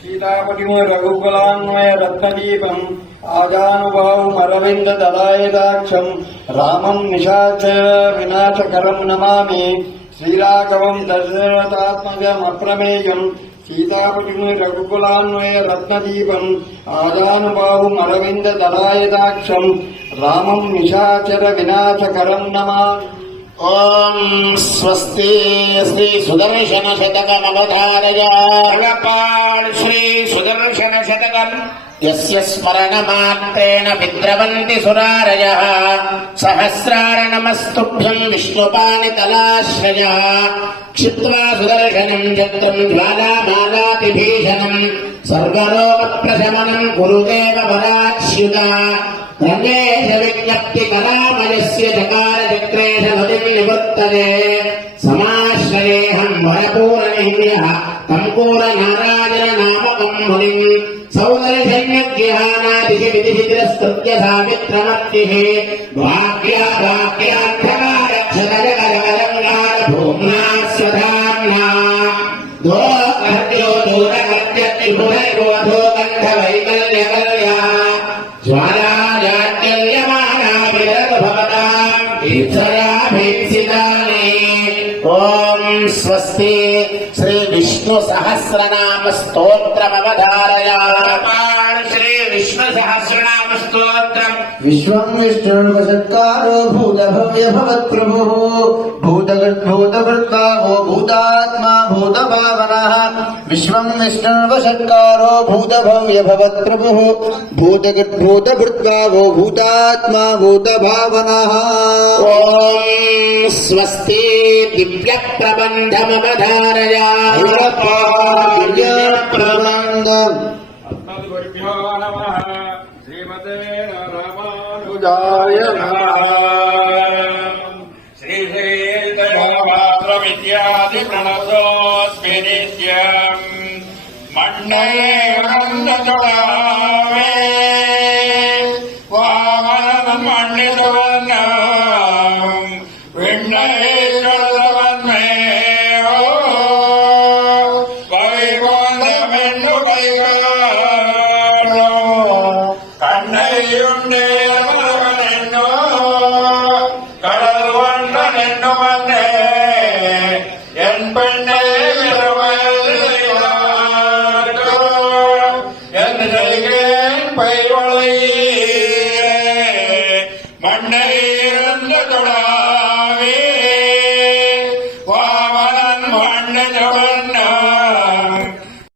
सीतापतिमो रघुकुलान्वय रत्नदीपम् आजानुभावम् अरविन्ददलायदाक्षम् रामम् निशाचर विनाशकरम् नमामि श्रीराघवम् दशरथात्मजम् अप्रमेयम् सीतापतिमो रघुकुलान्वय रत्नदीपम् आजानुभावम् अरविन्ददलायदाक्षम् रामम् निशाचर विनाशकरम् नमामि। ओम स्वस्ति श्री सुदर्शन शतकमवधारय श्री सुदर्शन शतकम् यस्य स्मरणमात्रेण विद्रवन्ति सुरारयः सहस्रार नमस्तुभ्यम् विष्णुपाणितलाश्रयः क्षिप्त्वा सुदर्शनम् चक्रम् ज्वालामालातिभीषणम् सर्वरोगप्रशमनम् कुरुदेव वराच्युता रमेश विज्ञप्ति कलामयस्य चकारचक्रेश नदिम् निवर्तते समाश्रयेऽहम् वरपूरणेन्द्रः तम्पूरनारायण नामकम् मुनिम् सौदर्शन्यज्ञानादिशिविधिशिथिरस्तृत्य सामित्रमर्तिः वाक्यार्थकारक्षतजगरवरङ्गार भूम्नास्वधाम्ना दोर्गर्त्यो दूरगर्त्यत्रिपुरैर्वधो गन्धवैकल्यकल्या ज्वाला ओम स्वस्ति श्री विष्णु सहस्रनाम स्तोत्रमवधारयामि श्री विष्णु सहस्रनाम स्तोत्रम् विश्वं विष्णुर्वशत्कारो भूतभव्य भवत्प्रभुः भूतकृद्भूतभृत्भावो भूतात्मा भूतभावनः विश्वं विष्णुर्वशत्कारो भूतभव्य भवत्प्रभुः भूतकृद्भूतभृत्भावो भूतात्मा भूतभावनः। ओम स्वस्ति दिव्य प्रबन्धमवधारयामि दिव्य प्रबन्धम् श्रीमते रामानुजाय श्रीश्रीतभावात्रमित्यादि प्रणतोऽस्मि नित्यम् मण्डले वन्दतुलावे वामनम् मण्डितवर्णम् विण्डले श्रुतवन्मे वैकुण्ठमिन्नु वैकारो कण्णयुण्डे अमरवनेन्नो கடல்வண்ணனென்னு வந்தே என் பெண்ணே என்று செய்கிறேன் பைவளை மண்ணை இறந்த தொழா